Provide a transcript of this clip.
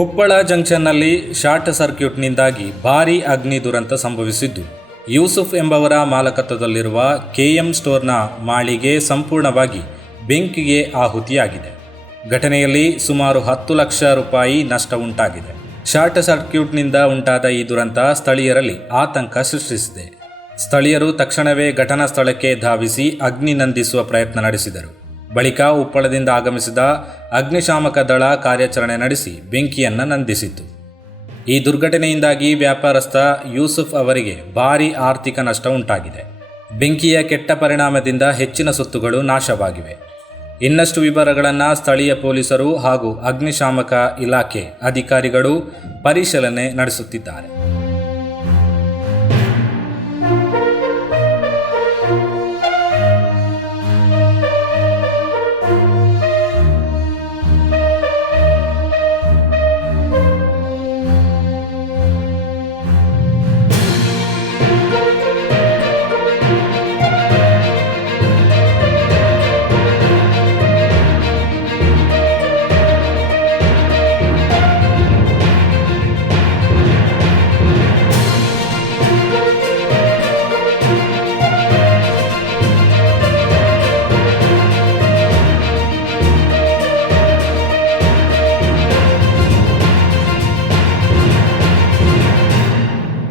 ಉಪ್ಪಳ ಜಂಕ್ಷನ್ನಲ್ಲಿ ಶಾರ್ಟ್ ಸರ್ಕ್ಯೂಟ್ನಿಂದಾಗಿ ಭಾರೀ ಅಗ್ನಿ ದುರಂತ ಸಂಭವಿಸಿದ್ದು, ಯೂಸುಫ್ ಎಂಬವರ ಮಾಲಕತ್ವದಲ್ಲಿರುವ ಕೆಎಂ ಸ್ಟೋರ್ನ ಮಾಳಿಗೆ ಸಂಪೂರ್ಣವಾಗಿ ಬೆಂಕಿಗೆ ಆಹುತಿಯಾಗಿದೆ. ಘಟನೆಯಲ್ಲಿ ಸುಮಾರು 10 ಲಕ್ಷ ರೂಪಾಯಿ ನಷ್ಟ ಉಂಟಾಗಿದೆ. ಶಾರ್ಟ್ ಸರ್ಕ್ಯೂಟ್ನಿಂದ ಉಂಟಾದ ಈ ದುರಂತ ಸ್ಥಳೀಯರಲ್ಲಿ ಆತಂಕ ಸೃಷ್ಟಿಸಿದೆ. ಸ್ಥಳೀಯರು ತಕ್ಷಣವೇ ಘಟನಾ ಸ್ಥಳಕ್ಕೆ ಧಾವಿಸಿ ಅಗ್ನಿ ನಂದಿಸುವ ಪ್ರಯತ್ನ ನಡೆಸಿದರು. ಬಳಿಕ ಉಪ್ಪಳದಿಂದ ಆಗಮಿಸಿದ ಅಗ್ನಿಶಾಮಕ ದಳ ಕಾರ್ಯಾಚರಣೆ ನಡೆಸಿ ಬೆಂಕಿಯನ್ನು ನಂದಿಸಿತು. ಈ ದುರ್ಘಟನೆಯಿಂದಾಗಿ ವ್ಯಾಪಾರಸ್ಥ ಯೂಸುಫ್ ಅವರಿಗೆ ಭಾರೀ ಆರ್ಥಿಕ ನಷ್ಟ ಉಂಟಾಗಿದೆ. ಬೆಂಕಿಯ ಕೆಟ್ಟ ಪರಿಣಾಮದಿಂದ ಹೆಚ್ಚಿನ ಸೊತ್ತುಗಳು ನಾಶವಾಗಿವೆ. ಇನ್ನಷ್ಟು ವಿವರಗಳನ್ನು ಸ್ಥಳೀಯ ಪೊಲೀಸರು ಹಾಗೂ ಅಗ್ನಿಶಾಮಕ ಇಲಾಖೆ ಅಧಿಕಾರಿಗಳು ಪರಿಶೀಲನೆ ನಡೆಸುತ್ತಿದ್ದಾರೆ.